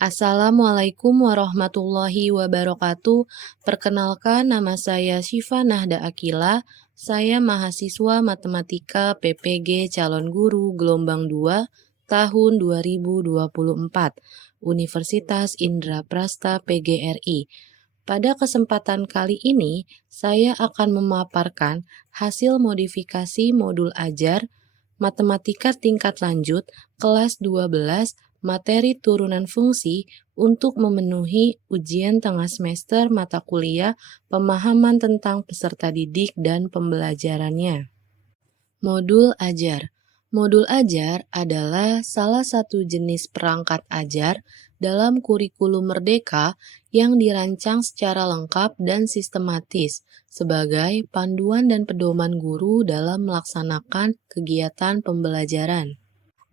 Assalamualaikum warahmatullahi wabarakatuh. Perkenalkan, nama saya Syifa Nahda Akila. Saya mahasiswa Matematika PPG Calon Guru Gelombang 2 tahun 2024, Universitas Indraprasta PGRI. Pada kesempatan kali ini, saya akan memaparkan hasil modifikasi modul ajar Matematika tingkat lanjut kelas 12 materi turunan fungsi untuk memenuhi ujian tengah semester mata kuliah pemahaman tentang peserta didik dan pembelajarannya. Modul ajar. Modul ajar adalah salah satu jenis perangkat ajar dalam kurikulum merdeka yang dirancang secara lengkap dan sistematis sebagai panduan dan pedoman guru dalam melaksanakan kegiatan pembelajaran.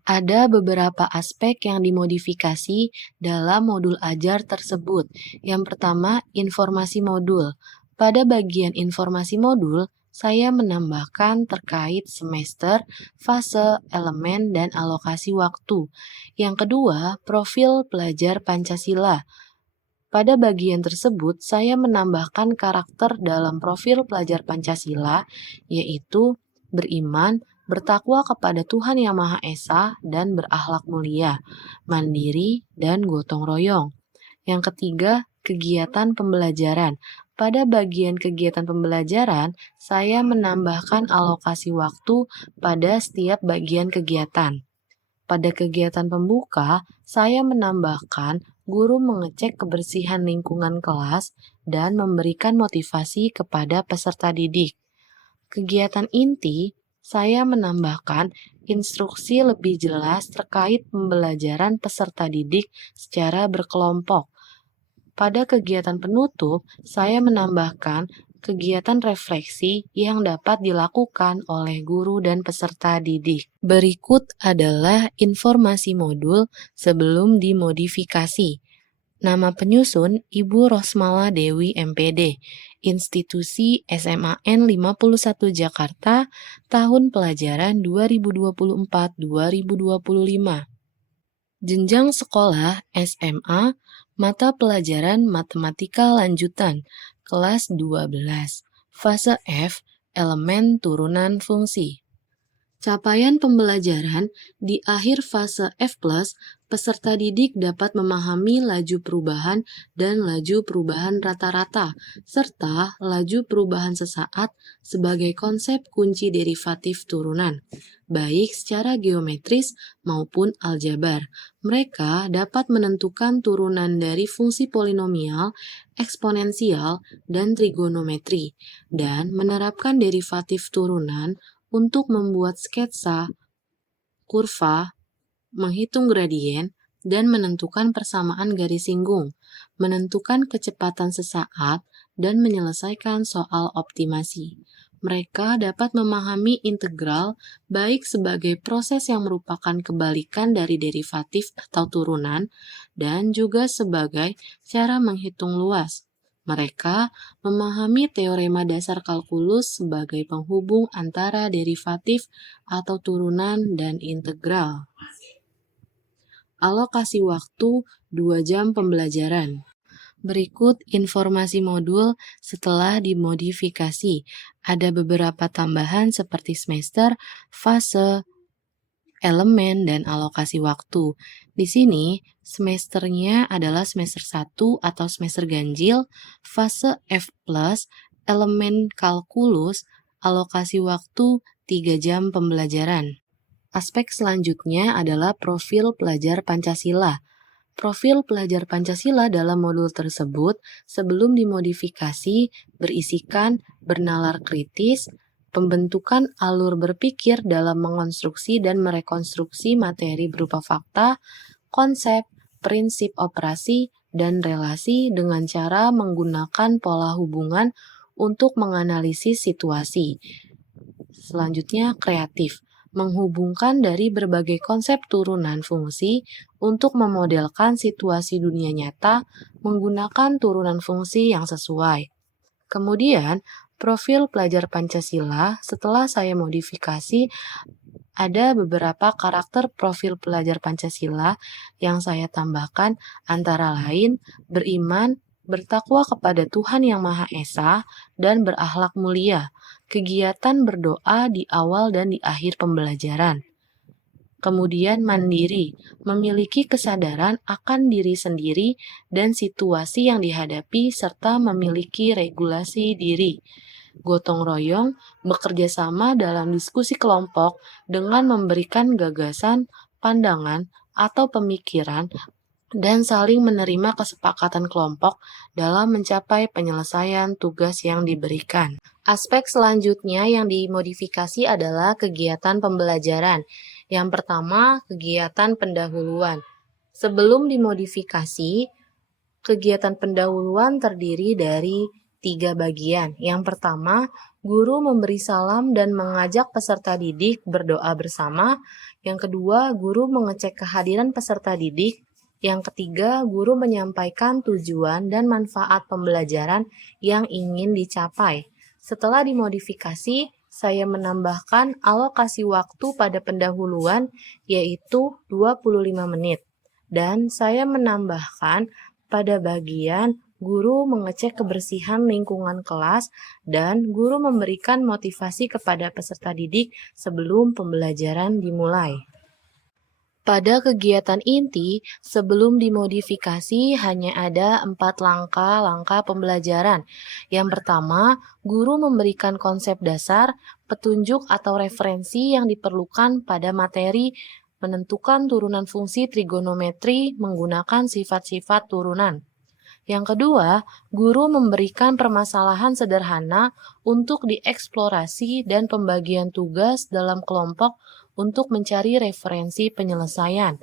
Ada beberapa aspek yang dimodifikasi dalam modul ajar tersebut. Yang pertama, informasi modul. Pada bagian informasi modul, saya menambahkan terkait semester, fase, elemen, dan alokasi waktu. Yang kedua, profil pelajar Pancasila. Pada bagian tersebut, saya menambahkan karakter dalam profil pelajar Pancasila, yaitu beriman, bertakwa kepada Tuhan Yang Maha Esa, dan berakhlak mulia, mandiri, dan gotong royong. Yang ketiga, kegiatan pembelajaran. Pada bagian kegiatan pembelajaran, saya menambahkan alokasi waktu pada setiap bagian kegiatan. Pada kegiatan pembuka, saya menambahkan guru mengecek kebersihan lingkungan kelas dan memberikan motivasi kepada peserta didik. Kegiatan inti, saya menambahkan instruksi lebih jelas terkait pembelajaran peserta didik secara berkelompok. Pada kegiatan penutup, saya menambahkan kegiatan refleksi yang dapat dilakukan oleh guru dan peserta didik. Berikut adalah informasi modul sebelum dimodifikasi. Nama penyusun Ibu Rosmala Dewi MPD, Institusi SMAN 51 Jakarta, tahun pelajaran 2024-2025. Jenjang sekolah SMA, mata pelajaran Matematika Lanjutan, kelas 12, fase F, elemen turunan fungsi. Capaian pembelajaran di akhir fase F+, peserta didik dapat memahami laju perubahan dan laju perubahan rata-rata, serta laju perubahan sesaat sebagai konsep kunci derivatif turunan, baik secara geometris maupun aljabar. Mereka dapat menentukan turunan dari fungsi polinomial, eksponensial, dan trigonometri, dan menerapkan derivatif turunan untuk membuat sketsa, kurva, menghitung gradien, dan menentukan persamaan garis singgung, menentukan kecepatan sesaat, dan menyelesaikan soal optimasi. Mereka dapat memahami integral baik sebagai proses yang merupakan kebalikan dari derivatif atau turunan, dan juga sebagai cara menghitung luas. Mereka memahami teorema dasar kalkulus sebagai penghubung antara derivatif atau turunan dan integral. Alokasi waktu 2 jam pembelajaran. Berikut informasi modul setelah dimodifikasi. Ada beberapa tambahan seperti semester, fase, elemen, dan alokasi waktu. Di sini, semesternya adalah semester 1 atau semester ganjil, fase F+, elemen kalkulus, alokasi waktu 3 jam pembelajaran. Aspek selanjutnya adalah profil pelajar Pancasila. Profil pelajar Pancasila dalam modul tersebut sebelum dimodifikasi berisikan bernalar kritis, pembentukan alur berpikir dalam mengonstruksi dan merekonstruksi materi berupa fakta, konsep, prinsip operasi, dan relasi dengan cara menggunakan pola hubungan untuk menganalisis situasi. Selanjutnya, kreatif. Menghubungkan dari berbagai konsep turunan fungsi untuk memodelkan situasi dunia nyata menggunakan turunan fungsi yang sesuai. Kemudian, profil pelajar Pancasila setelah saya modifikasi ada beberapa karakter profil pelajar Pancasila yang saya tambahkan, antara lain beriman, bertakwa kepada Tuhan Yang Maha Esa, dan berakhlak mulia. Kegiatan berdoa di awal dan di akhir pembelajaran. Kemudian mandiri, memiliki kesadaran akan diri sendiri dan situasi yang dihadapi serta memiliki regulasi diri. Gotong royong, bekerja sama dalam diskusi kelompok dengan memberikan gagasan, pandangan, atau pemikiran dan saling menerima kesepakatan kelompok dalam mencapai penyelesaian tugas yang diberikan. Aspek selanjutnya yang dimodifikasi adalah kegiatan pembelajaran. Yang pertama, kegiatan pendahuluan. Sebelum dimodifikasi, kegiatan pendahuluan terdiri dari 3 bagian. Yang pertama, guru memberi salam dan mengajak peserta didik berdoa bersama. Yang kedua, guru mengecek kehadiran peserta didik. Yang ketiga, guru menyampaikan tujuan dan manfaat pembelajaran yang ingin dicapai. Setelah dimodifikasi, saya menambahkan alokasi waktu pada pendahuluan yaitu 25 menit. Dan saya menambahkan pada bagian guru mengecek kebersihan lingkungan kelas dan guru memberikan motivasi kepada peserta didik sebelum pembelajaran dimulai. Pada kegiatan inti, sebelum dimodifikasi hanya ada 4 langkah pembelajaran. Yang pertama, guru memberikan konsep dasar, petunjuk atau referensi yang diperlukan pada materi, menentukan turunan fungsi trigonometri menggunakan sifat-sifat turunan. Yang kedua, guru memberikan permasalahan sederhana untuk dieksplorasi dan pembagian tugas dalam kelompok untuk mencari referensi penyelesaian.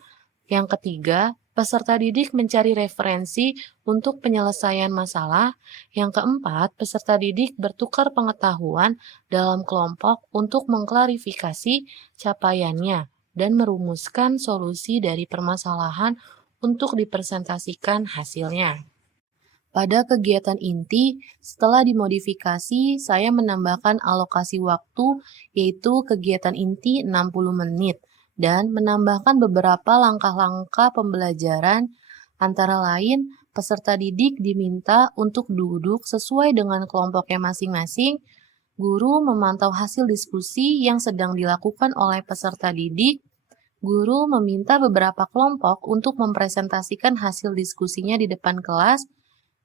Yang ketiga, peserta didik mencari referensi untuk penyelesaian masalah. Yang keempat, peserta didik bertukar pengetahuan dalam kelompok untuk mengklarifikasi capaiannya dan merumuskan solusi dari permasalahan untuk dipresentasikan hasilnya. Pada kegiatan inti, setelah dimodifikasi, saya menambahkan alokasi waktu, yaitu kegiatan inti 60 menit, dan menambahkan beberapa langkah-langkah pembelajaran, antara lain peserta didik diminta untuk duduk sesuai dengan kelompoknya masing-masing, guru memantau hasil diskusi yang sedang dilakukan oleh peserta didik, guru meminta beberapa kelompok untuk mempresentasikan hasil diskusinya di depan kelas.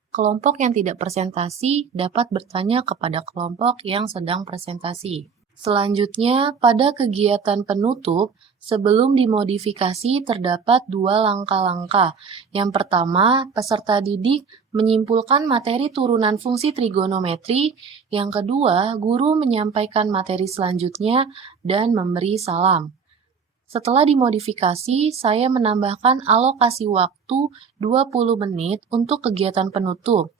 Kelompok yang tidak presentasi dapat bertanya kepada kelompok yang sedang presentasi. Selanjutnya, pada kegiatan penutup, sebelum dimodifikasi terdapat 2 langkah-langkah. Yang pertama, peserta didik menyimpulkan materi turunan fungsi trigonometri. Yang kedua, guru menyampaikan materi selanjutnya dan memberi salam. Setelah dimodifikasi, saya menambahkan alokasi waktu 20 menit untuk kegiatan penutup.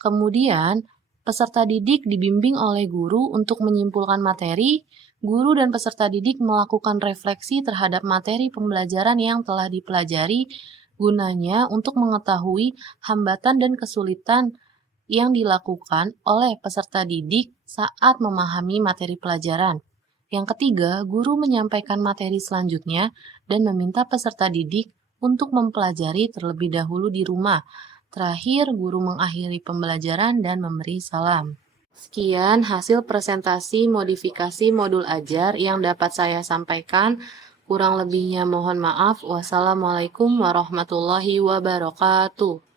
Kemudian, peserta didik dibimbing oleh guru untuk menyimpulkan materi. Guru dan peserta didik melakukan refleksi terhadap materi pembelajaran yang telah dipelajari, gunanya untuk mengetahui hambatan dan kesulitan yang dilakukan oleh peserta didik saat memahami materi pelajaran. Yang ketiga, guru menyampaikan materi selanjutnya dan meminta peserta didik untuk mempelajari terlebih dahulu di rumah. Terakhir, guru mengakhiri pembelajaran dan memberi salam. Sekian hasil presentasi modifikasi modul ajar yang dapat saya sampaikan. Kurang lebihnya mohon maaf. Wassalamualaikum warahmatullahi wabarakatuh.